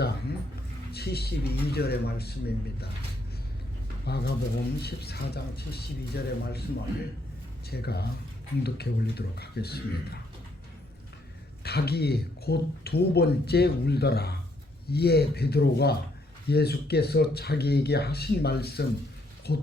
14장 72절의 말씀입니다. 마가복음 14장 72절의 말씀을 제가 봉독해 올리도록 하겠습니다. 닭이 곧 두 번째 울더라. 이에 베드로가 예수께서 자기에게 하신 말씀 곧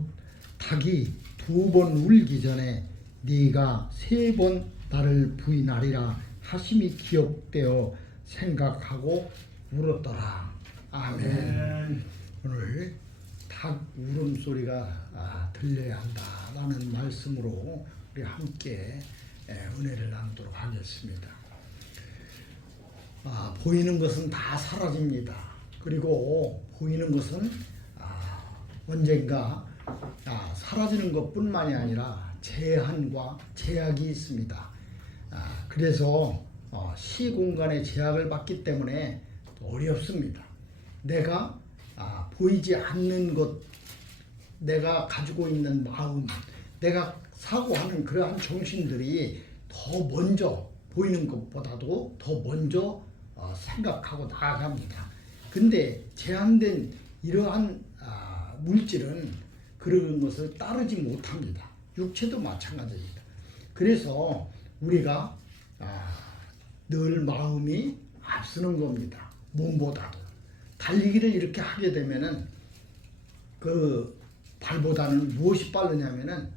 닭이 두 번 울기 전에 네가 세 번 나를 부인하리라 하심이 기억되어 생각하고 울었더라. 아멘. 오늘 닭 울음소리가 들려야 한다라는 말씀으로 우리 함께 은혜를 나누도록 하겠습니다. 보이는 것은 다 사라집니다. 그리고 보이는 것은 언젠가 사라지는 것뿐만이 아니라 제한과 제약이 있습니다. 그래서 시공간의 제약을 받기 때문에 어렵습니다. 내가 보이지 않는 것, 내가 가지고 있는 마음, 내가 사고하는 그러한 정신들이 더 먼저 보이는 것보다도 더 먼저 생각하고 나아갑니다. 근데 제한된 이러한 물질은 그런 것을 따르지 못합니다. 육체도 마찬가지입니다. 그래서 우리가 늘 마음이 앞서는 겁니다. 몸보다도. 달리기를 이렇게 하게 되면은 그 발보다는 무엇이 빠르냐면은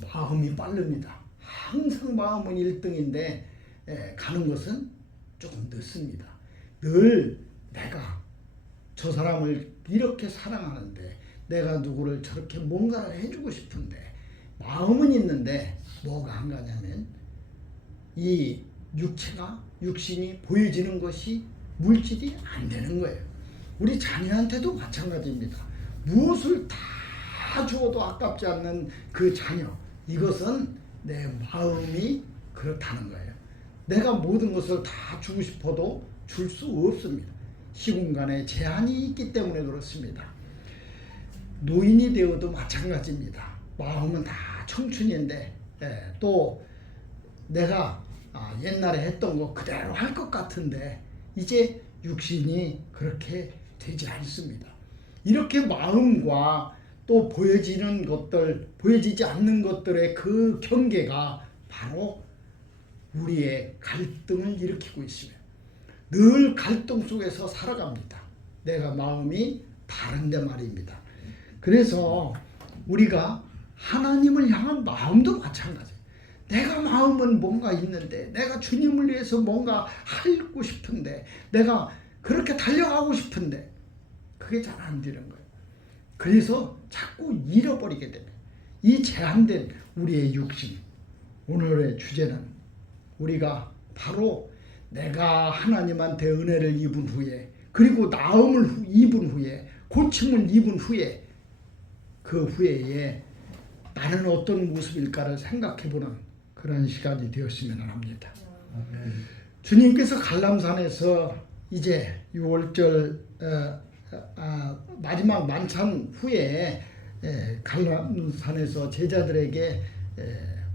마음이 빠릅니다. 항상 마음은 1등인데 가는 것은 조금 늦습니다. 늘 내가 저 사람을 이렇게 사랑하는데 내가 누구를 저렇게 뭔가를 해주고 싶은데 마음은 있는데 뭐가 안 가냐면 이 육신이 보여지는 것이 물질이 안 되는 거예요. 우리 자녀한테도 마찬가지입니다. 무엇을 다 주어도 아깝지 않는 그 자녀, 이것은 내 마음이 그렇다는 거예요. 내가 모든 것을 다 주고 싶어도 줄 수 없습니다. 시공간에 제한이 있기 때문에 그렇습니다. 노인이 되어도 마찬가지입니다. 마음은 다 청춘인데 또 내가 옛날에 했던 거 그대로 할 것 같은데 이제 육신이 그렇게 되지 않습니다. 이렇게 마음과 또 보여지는 것들, 보여지지 않는 것들의 그 경계가 바로 우리의 갈등을 일으키고 있습니다. 늘 갈등 속에서 살아갑니다. 내가 마음이 다른데 말입니다. 그래서 우리가 하나님을 향한 마음도 마찬가지예요. 내가 마음은 뭔가 있는데 내가 주님을 위해서 뭔가 하고 싶은데 내가 그렇게 달려가고 싶은데 그게 잘 안 되는 거예요. 그래서 자꾸 잃어버리게 됩니다. 이 제한된 우리의 육신, 오늘의 주제는 우리가 바로 내가 하나님한테 은혜를 입은 후에 그리고 나음을 입은 후에 고침을 입은 후에 그 후에 나는 어떤 모습일까를 생각해보는 그런 시간이 되었으면 합니다. 주님께서 갈람산에서 이제 6월절 마지막 만찬 후에 갈람산에서 제자들에게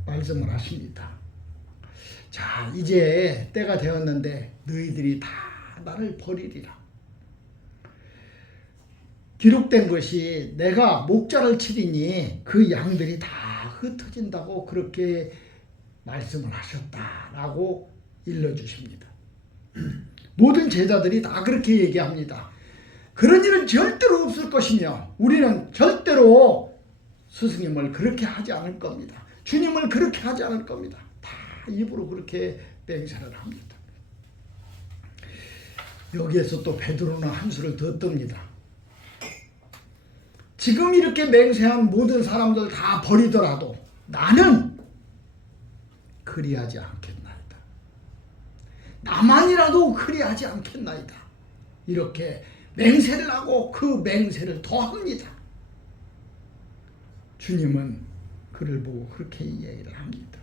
말씀을 하십니다. 자, 이제 때가 되었는데 너희들이 다 나를 버리리라. 기록된 것이 내가 목자를 치리니 그 양들이 다 흩어진다고 그렇게 말씀을 하셨다라고 일러주십니다. 모든 제자들이 다 그렇게 얘기합니다. 그런 일은 절대로 없을 것이며 우리는 절대로 스승님을 그렇게 하지 않을 겁니다. 주님을 그렇게 하지 않을 겁니다. 다 입으로 그렇게 맹세를 합니다. 여기에서 또 베드로는 한 수를 더 뜹니다. 지금 이렇게 맹세한 모든 사람들 다 버리더라도 나는 그리하지 않겠나이다. 나만이라도 그리하지 않겠나이다. 이렇게 맹세를 하고 그 맹세를 더합니다. 주님은 그를 보고 그렇게 이야기를 합니다.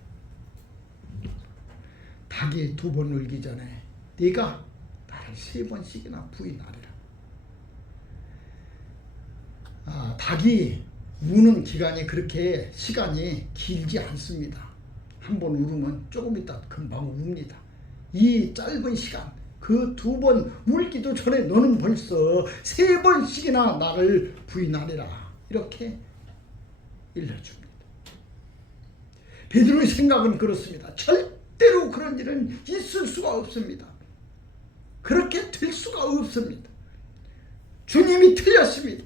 닭이 두 번 울기 전에 네가 나를 세 번씩이나 부인하리라. 닭이 우는 기간이 그렇게 시간이 길지 않습니다. 한 번 울으면 조금 있다 금방 웁니다. 이 짧은 시간, 그 2번 울기도 전에 너는 벌써 3번씩이나 나를 부인하리라. 이렇게 일러줍니다. 베드로의 생각은 그렇습니다. 절대로 그런 일은 있을 수가 없습니다. 그렇게 될 수가 없습니다. 주님이 틀렸습니다.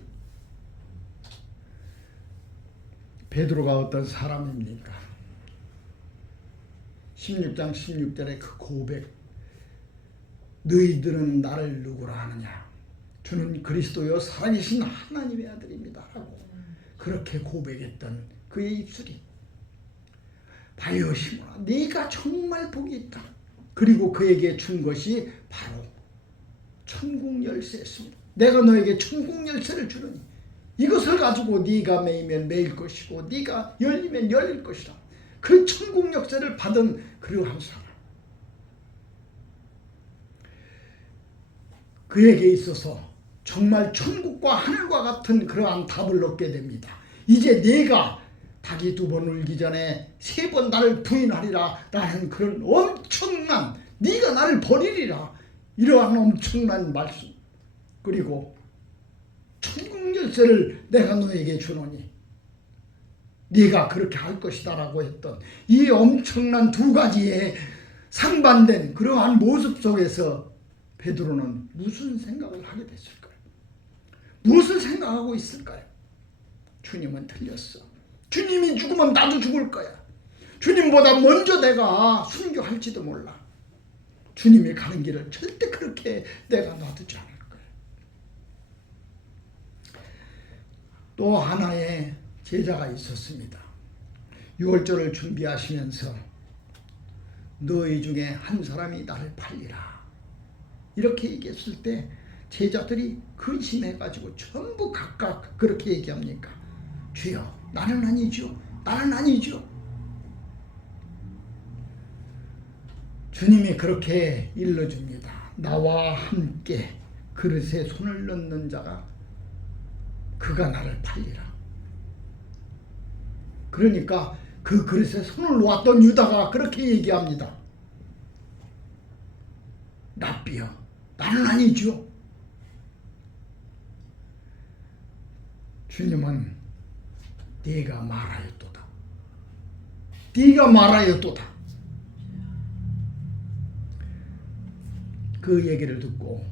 베드로가 어떤 사람입니까? 16장 16절의 그 고백, 너희들은 나를 누구라 하느냐? 주는 그리스도여 살아계신 하나님의 아들입니다 하고 그렇게 고백했던 그의 입술이, 바요 시몬아 네가 정말 복이 있다. 그리고 그에게 준 것이 바로 천국 열쇠였습니다. 내가 너에게 천국 열쇠를 주느니 이것을 가지고 네가 매이면 매일 것이고 네가 열리면 열릴 것이다. 그 천국 열쇠를 받은 그러한 사람, 그에게 있어서 정말 천국과 하늘과 같은 그러한 답을 얻게 됩니다. 이제 내가 닭이 2번 울기 전에 3번 나를 부인하리라 라는 그런 엄청난, 네가 나를 버리리라, 이러한 엄청난 말씀, 그리고 천국 열쇠를 내가 너에게 주노니 네가 그렇게 할 것이다 라고 했던 이 엄청난 2가지의 상반된 그러한 모습 속에서 베드로는 무슨 생각을 하게 됐을까요? 무엇을 생각하고 있을까요? 주님은 틀렸어. 주님이 죽으면 나도 죽을 거야. 주님보다 먼저 내가 순교할지도 몰라. 주님이 가는 길을 절대 그렇게 내가 놔두지 않을 거야. 또 하나의 제자가 있었습니다. 유월절을 준비하시면서 너희 중에 한 사람이 나를 팔리라 이렇게 얘기했을 때 제자들이 근심해가지고 전부 각각 그렇게 얘기합니까? 주여 나는 아니죠. 나는 아니죠. 주님이 그렇게 일러줍니다. 나와 함께 그릇에 손을 넣는 자가 그가 나를 팔리라. 그러니까 그 그릇에 손을 놓았던 유다가 그렇게 얘기합니다. 랍비여 나는 아니죠. 주님은 네가 말하였도다. 네가 말하였도다. 그 얘기를 듣고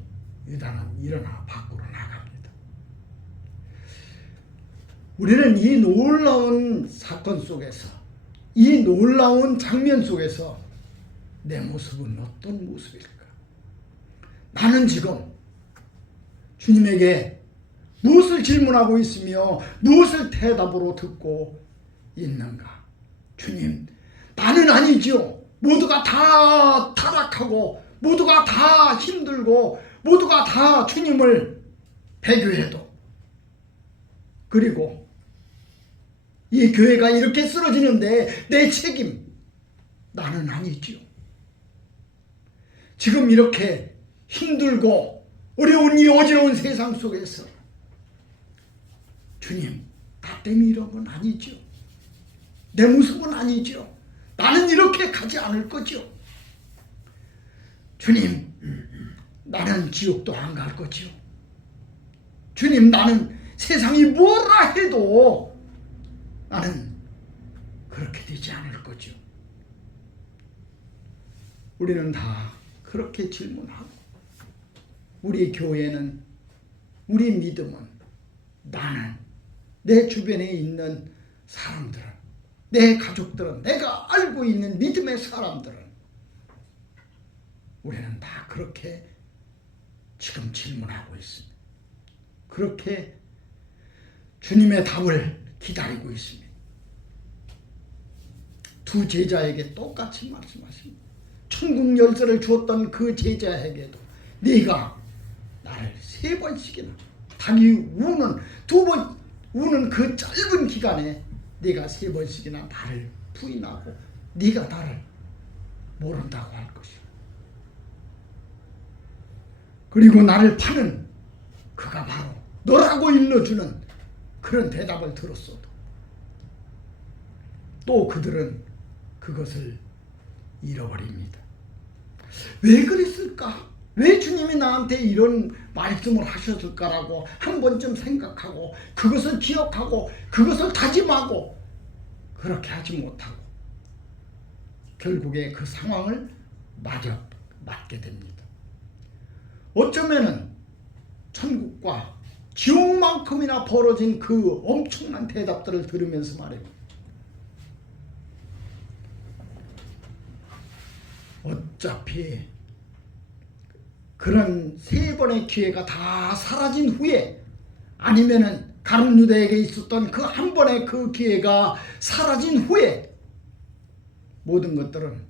유다는 일어나 밖으로 나갑니다. 우리는 이 놀라운 사건 속에서, 이 놀라운 장면 속에서 내 모습은 어떤 모습일까? 나는 지금 주님에게 무엇을 질문하고 있으며 무엇을 대답으로 듣고 있는가? 주님, 나는 아니지요. 모두가 다 타락하고 모두가 다 힘들고 모두가 다 주님을 배교해도, 그리고 이 교회가 이렇게 쓰러지는데 내 책임, 나는 아니지요. 지금 이렇게 힘들고 어려운 이 어지러운 세상 속에서 주님, 나 때문에 이런 건 아니죠. 내 모습은 아니죠. 나는 이렇게 가지 않을 거죠. 주님, 나는 지옥도 안 갈 거죠. 주님, 나는 세상이 뭐라 해도 나는 그렇게 되지 않을 거죠. 우리는 다 그렇게 질문하고, 우리 교회는, 우리 믿음은, 나는, 내 주변에 있는 사람들은, 내 가족들은, 내가 알고 있는 믿음의 사람들은, 우리는 다 그렇게 지금 질문하고 있습니다. 그렇게 주님의 답을 기다리고 있습니다. 2 제자에게 똑같이 말씀하십니다. 천국 열쇠를 주었던 그 제자에게도 네가 나를 3번씩이나, 닭이 우는 2번 우는 그 짧은 기간에 네가 3번씩이나 나를 부인하고 네가 나를 모른다고 할 것이오. 그리고 나를 파는 그가 바로 너라고 일러주는 그런 대답을 들었어도 또 그들은 그것을 잃어버립니다. 왜 그랬을까? 왜 주님이 나한테 이런 말씀을 하셨을까라고 한 번쯤 생각하고 그것을 기억하고 그것을 다짐하고 그렇게 하지 못하고 결국에 그 상황을 마저 맞게 됩니다. 어쩌면은 천국과 지옥만큼이나 벌어진 그 엄청난 대답들을 들으면서 말해요. 어차피 그런 3번의 기회가 다 사라진 후에 아니면은 가룟 유다에게 있었던 그 한 번의 그 기회가 사라진 후에 모든 것들은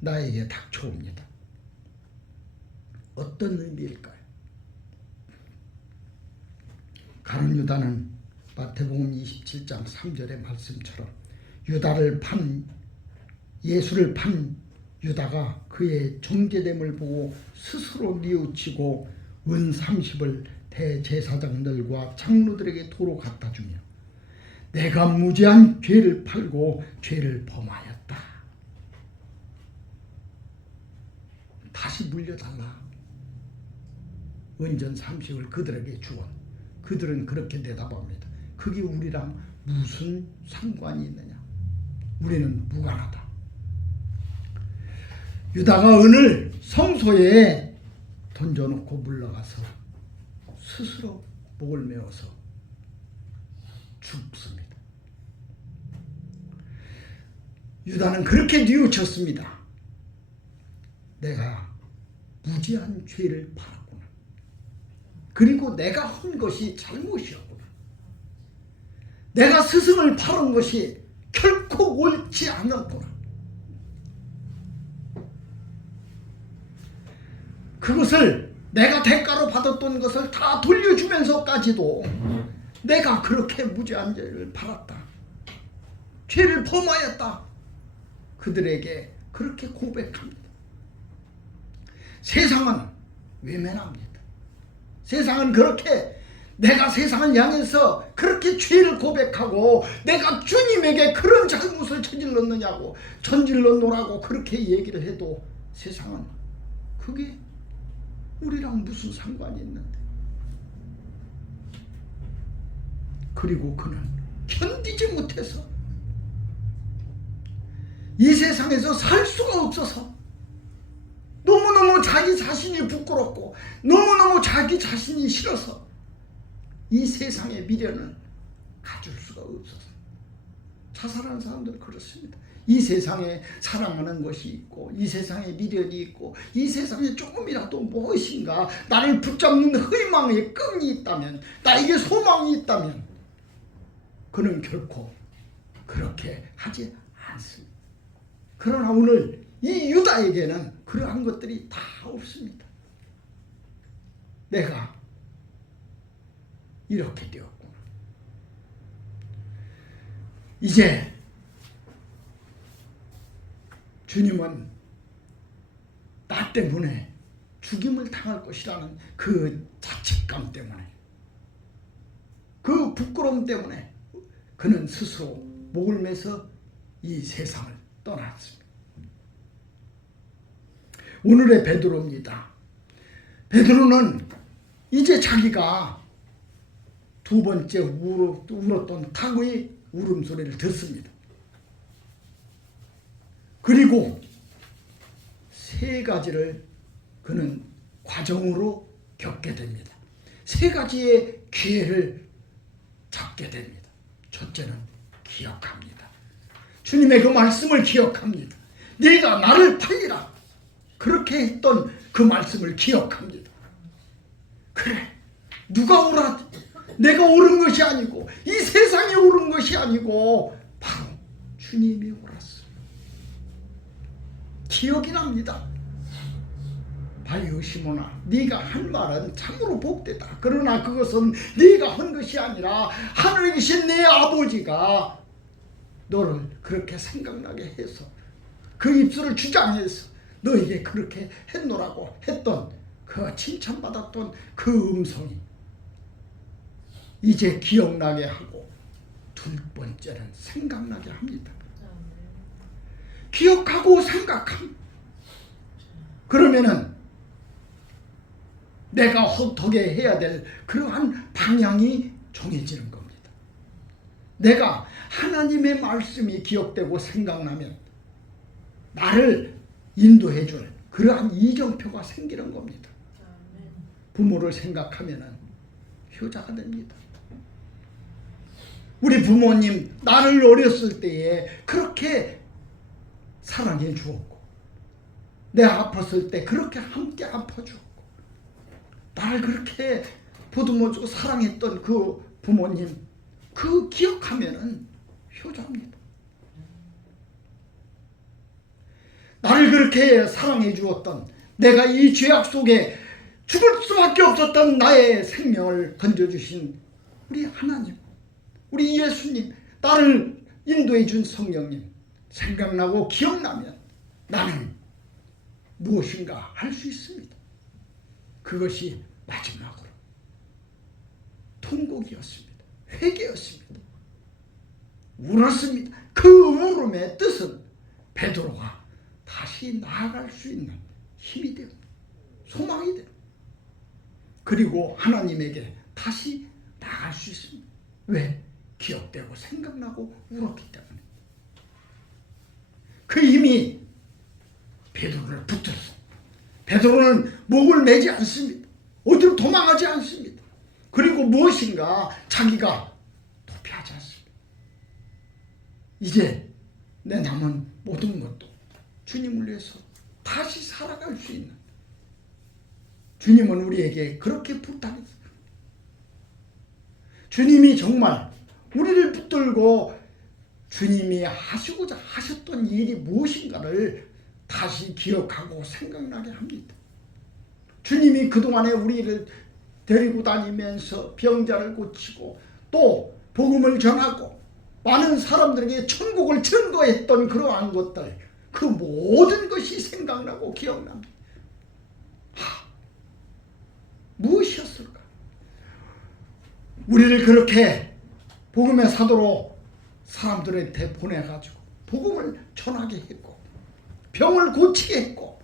나에게 닥쳐옵니다. 어떤 의미일까요? 가룟 유다는 마태복음 27장 3절의 말씀처럼 예수를 판 유다가 그의 정죄됨을 보고 스스로 뉘우치고 은 30을 대제사장들과 장로들에게 도로 갖다 주며 내가 무죄한 죄를 팔고 죄를 범하였다. 다시 물려달라. 은전 30을 그들에게 주어 그들은 그렇게 대답합니다. 그게 우리랑 무슨 상관이 있느냐. 우리는 무관하다. 유다가 은을 성소에 던져놓고 물러가서 스스로 목을 메어서 죽습니다. 유다는 그렇게 뉘우쳤습니다. 내가 무지한 죄를 팔았구나. 그리고 내가 한 것이 잘못이었구나. 내가 스승을 팔은 것이 결코 옳지 않았구나. 그것을 내가 대가로 받았던 것을 다 돌려주면서까지도 내가 그렇게 무죄한 죄를 팔았다. 죄를 범하였다. 그들에게 그렇게 고백합니다. 세상은 외면합니다. 세상은 그렇게 내가 세상을 향해서 그렇게 죄를 고백하고 내가 주님에게 그런 잘못을 저질렀노라고 그렇게 얘기를 해도 세상은 그게 우리랑 무슨 상관이 있는데. 그리고 그는 견디지 못해서 이 세상에서 살 수가 없어서 너무너무 자기 자신이 부끄럽고 너무너무 자기 자신이 싫어서 이 세상의 미련을 가질 수가 없어서 자살하는 사람들 그렇습니다. 이 세상에 사랑하는 것이 있고 이 세상에 미련이 있고 이 세상에 조금이라도 무엇인가 나를 붙잡는 희망의 끈이 있다면 나에게 소망이 있다면 그는 결코 그렇게 하지 않습니다. 그러나 오늘 이 유다에게는 그러한 것들이 다 없습니다. 내가 이렇게 되었구나. 이제 주님은 나 때문에 죽임을 당할 것이라는 그 자책감 때문에 그 부끄러움 때문에 그는 스스로 목을 매서 이 세상을 떠났습니다. 오늘의 베드로입니다. 베드로는 이제 자기가 두 번째 울었던 닭의 울음소리를 듣습니다. 그리고 3가지를 그는 과정으로 겪게 됩니다. 3가지의 기회를 잡게 됩니다. 첫째는 기억합니다. 주님의 그 말씀을 기억합니다. 네가 나를 팔리라 그렇게 했던 그 말씀을 기억합니다. 그래, 누가 오라 내가 옳은 것이 아니고 이 세상이 옳은 것이 아니고 바로 주님이 옳았어. 기억이 납니다. 바요 시몬아, 네가 한 말은 참으로 복되다. 그러나 그것은 네가 한 것이 아니라 하늘에 계신 내 아버지가 너를 그렇게 생각나게 해서 그 입술을 주장해서 너에게 그렇게 했노라고 했던 그 칭찬받았던 그 음성이 이제 기억나게 하고 둘 번째는 생각나게 합니다. 기억하고 생각함. 그러면은 내가 어떻게 해야 될 그러한 방향이 정해지는 겁니다. 내가 하나님의 말씀이 기억되고 생각나면 나를 인도해 줄 그러한 이정표가 생기는 겁니다. 부모를 생각하면 효자가 됩니다. 우리 부모님 나를 어렸을 때에 그렇게 사랑해 주었고 내가 아팠을 때 그렇게 함께 아파주었고 나를 그렇게 보듬어주고 사랑했던 그 부모님 그 기억하면은 효자입니다. 나를 그렇게 사랑해 주었던 내가 이 죄악 속에 죽을 수밖에 없었던 나의 생명을 건져주신 우리 하나님, 우리 예수님, 나를 인도해 준 성령님 생각나고 기억나면 나는 무엇인가 할 수 있습니다. 그것이 마지막으로 통곡이었습니다. 회개였습니다. 울었습니다. 그 울음의 뜻은 베드로가 다시 나아갈 수 있는 힘이 됩니다. 소망이 됩니다. 그리고 하나님에게 다시 나아갈 수 있습니다. 왜? 기억되고 생각나고 울었기 때문에. 그 힘이 베드로를 붙들었습니다. 베드로는 목을 매지 않습니다. 어디로 도망하지 않습니다. 그리고 무엇인가 자기가 도피하지 않습니다. 이제 내 남은 모든 것도 주님을 위해서 다시 살아갈 수 있는 주님은 우리에게 그렇게 부탁했어요. 주님이 정말 우리를 붙들고 주님이 하시고자 하셨던 일이 무엇인가를 다시 기억하고 생각나게 합니다. 주님이 그동안에 우리를 데리고 다니면서 병자를 고치고 또 복음을 전하고 많은 사람들에게 천국을 증거했던 그러한 것들 그 모든 것이 생각나고 기억납니다. 무엇이었을까? 우리를 그렇게 복음의 사도로 사람들한테 보내가지고 복음을 전하게 했고 병을 고치게 했고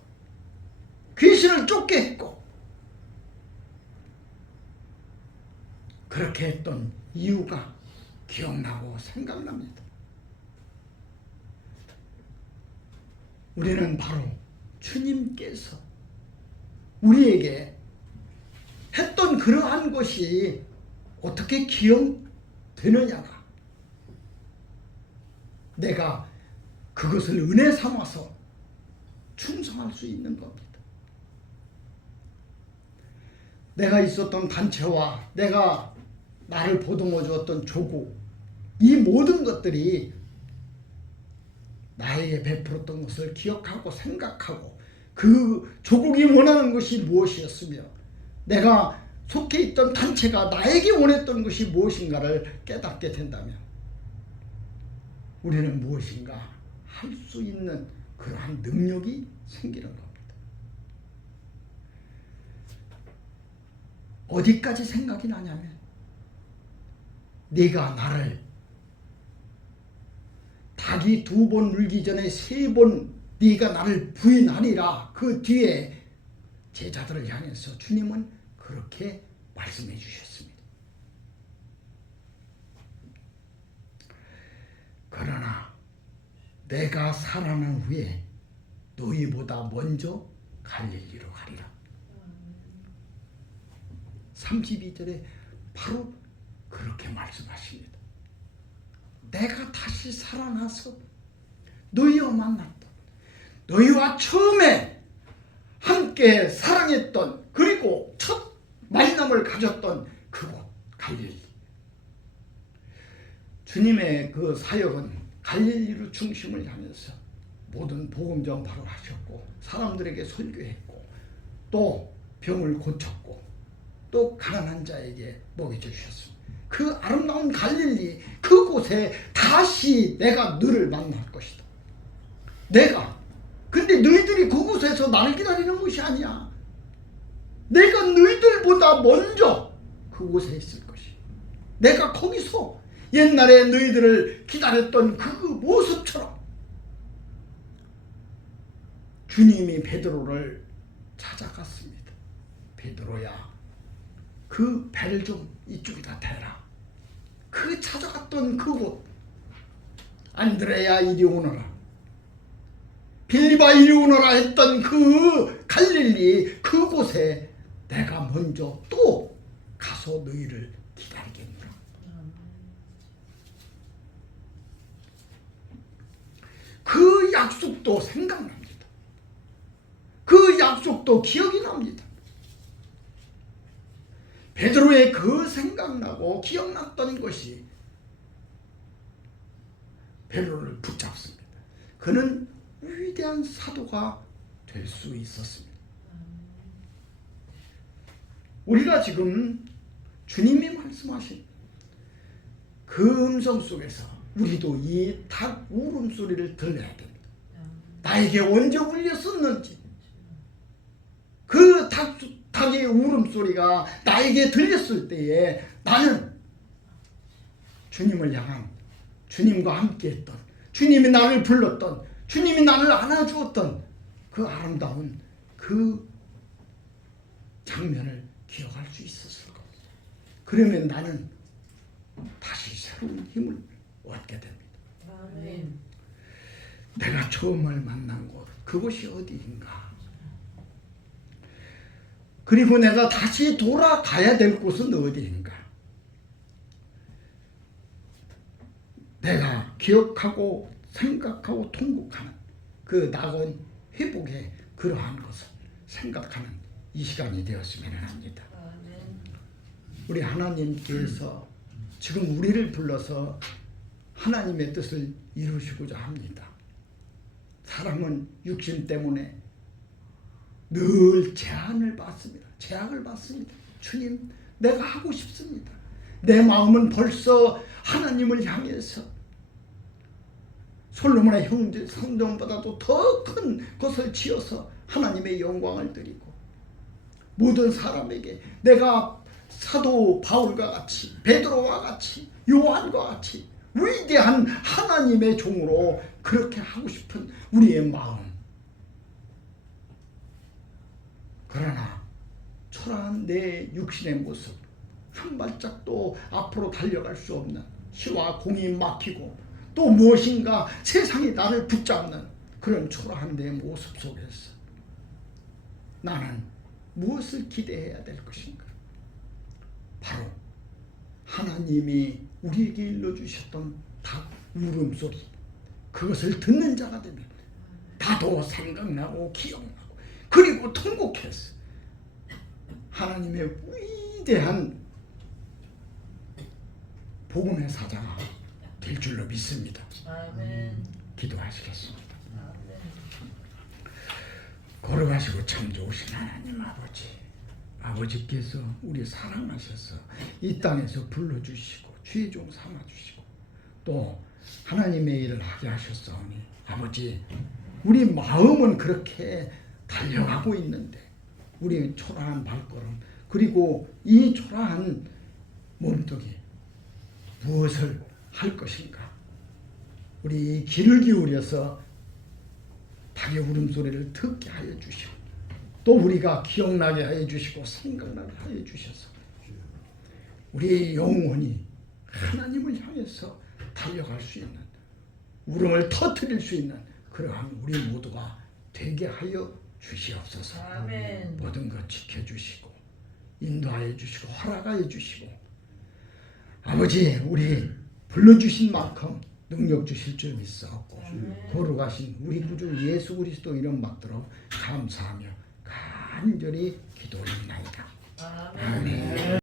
귀신을 쫓게 했고 그렇게 했던 이유가 기억나고 생각납니다. 우리는 바로 주님께서 우리에게 했던 그러한 것이 어떻게 기억되느냐가 내가 그것을 은혜 삼아서 충성할 수 있는 겁니다. 내가 있었던 단체와 내가 나를 보듬어 주었던 조국 이 모든 것들이 나에게 베풀었던 것을 기억하고 생각하고 그 조국이 원하는 것이 무엇이었으며 내가 속해 있던 단체가 나에게 원했던 것이 무엇인가를 깨닫게 된다면 우리는 무엇인가 할 수 있는 그러한 능력이 생기는 겁니다. 어디까지 생각이 나냐면 네가 나를 닭이 2번 물기 전에 3번 네가 나를 부인하리라 그 뒤에 제자들을 향해서 주님은 그렇게 말씀해 주셨습니다. 그러나 내가 살아난 후에 너희보다 먼저 갈릴리로 가리라. 32절에 바로 그렇게 말씀하십니다. 내가 다시 살아나서 너희와 만났던 너희와 처음에 함께 사랑했던 그리고 첫 만남을 가졌던 그곳 갈릴리. 주님의 그 사역은 갈릴리로 중심을 하면서 모든 복음 전파를 하셨고 사람들에게 설교했고 또 병을 고쳤고 또 가난한 자에게 먹여주셨습니다. 그 아름다운 갈릴리 그곳에 다시 내가 너를 만날 것이다. 근데 너희들이 그곳에서 나를 기다리는 것이 아니야. 내가 너희들보다 먼저 그곳에 있을 것이. 내가 거기서 옛날에 너희들을 기다렸던 그 모습처럼 주님이 베드로를 찾아갔습니다. 베드로야, 그 배를 좀 이쪽에다 대라. 그 찾아갔던 그곳, 안드레야 이리 오너라, 빌립아 이리 오너라 했던 그 갈릴리 그곳에 내가 먼저 또 가서 너희를 기다리겠노라. 그 약속도 생각납니다. 그 약속도 기억이 납니다. 베드로의 그 생각나고 기억났던 것이 베드로를 붙잡습니다. 그는 위대한 사도가 될 수 있었습니다. 우리가 지금 주님이 말씀하신 그 음성 속에서 우리도 이 닭 울음소리를 들려야 됩니다. 나에게 언제 울렸었는지, 그 닭의 울음소리가 나에게 들렸을 때에 나는 주님을 향한, 주님과 함께했던, 주님이 나를 불렀던, 주님이 나를 안아주었던 그 아름다운 그 장면을 기억할 수 있었을 겁니다. 그러면 나는 다시 새로운 힘을 얻게 됩니다. 아멘. 내가 처음을 만난 곳, 그곳이 어디인가? 그리고 내가 다시 돌아가야 될 곳은 어디인가? 내가 기억하고 생각하고 통곡하는 그 낙원 회복의 그러한 것을 생각하는 이 시간이 되었으면 합니다. 우리 하나님께서 지금 우리를 불러서 하나님의 뜻을 이루시고자 합니다. 사람은 육신 때문에 늘 제한을 받습니다. 제약을 받습니다. 주님, 내가 하고 싶습니다. 내 마음은 벌써 하나님을 향해서 솔로몬의 형제 성전보다도 더 큰 것을 지어서 하나님의 영광을 드리고, 모든 사람에게 내가 사도 바울과 같이, 베드로와 같이, 요한과 같이 위대한 하나님의 종으로 그렇게 하고 싶은 우리의 마음. 그러나 초라한 내 육신의 모습, 한 발짝도 앞으로 달려갈 수 없는, 시와 공이 막히고 또 무엇인가 세상이 나를 붙잡는 그런 초라한 내 모습 속에서 나는 무엇을 기대해야 될 것인가? 바로 하나님이 우리에게 일러주셨던 닭 울음소리, 그것을 듣는 자가 되면 나도 생각나고 기억나고 그리고 통곡해서 하나님의 위대한 복음의 사자가 될 줄로 믿습니다. 아멘. 기도하시겠습니다. 아멘. 걸어가시고 참 좋으신 하나님 아버지, 아버지께서 우리 사랑하셔서 이 땅에서 불러주시고 주의 종 삼아주시고 또 하나님의 일을 하게 하셨사오니 아버지, 우리 마음은 그렇게 달려가고 있는데 우리 초라한 발걸음 그리고 이 초라한 몸뚱이 무엇을 할 것인가? 우리 귀를 기울여서 닭의 울음소리를 듣게 하여 주시고 또 우리가 기억나게 하여 주시고 생각나게 하여 주셔서 우리의 영혼이 하나님을 향해서 달려갈 수 있는, 울음을 터뜨릴 수 있는 그러한 우리 모두가 되게 하여 주시옵소서. 아멘. 모든 것 지켜주시고 인도하여 주시고 허락하여 주시고 아버지, 우리 불러주신 만큼 능력 주실 줄 믿사옵고 거룩하신 우리 구주 예수 그리스도 이름 받들어 감사하며 간절히 기도드리나이다. 아멘. 아멘.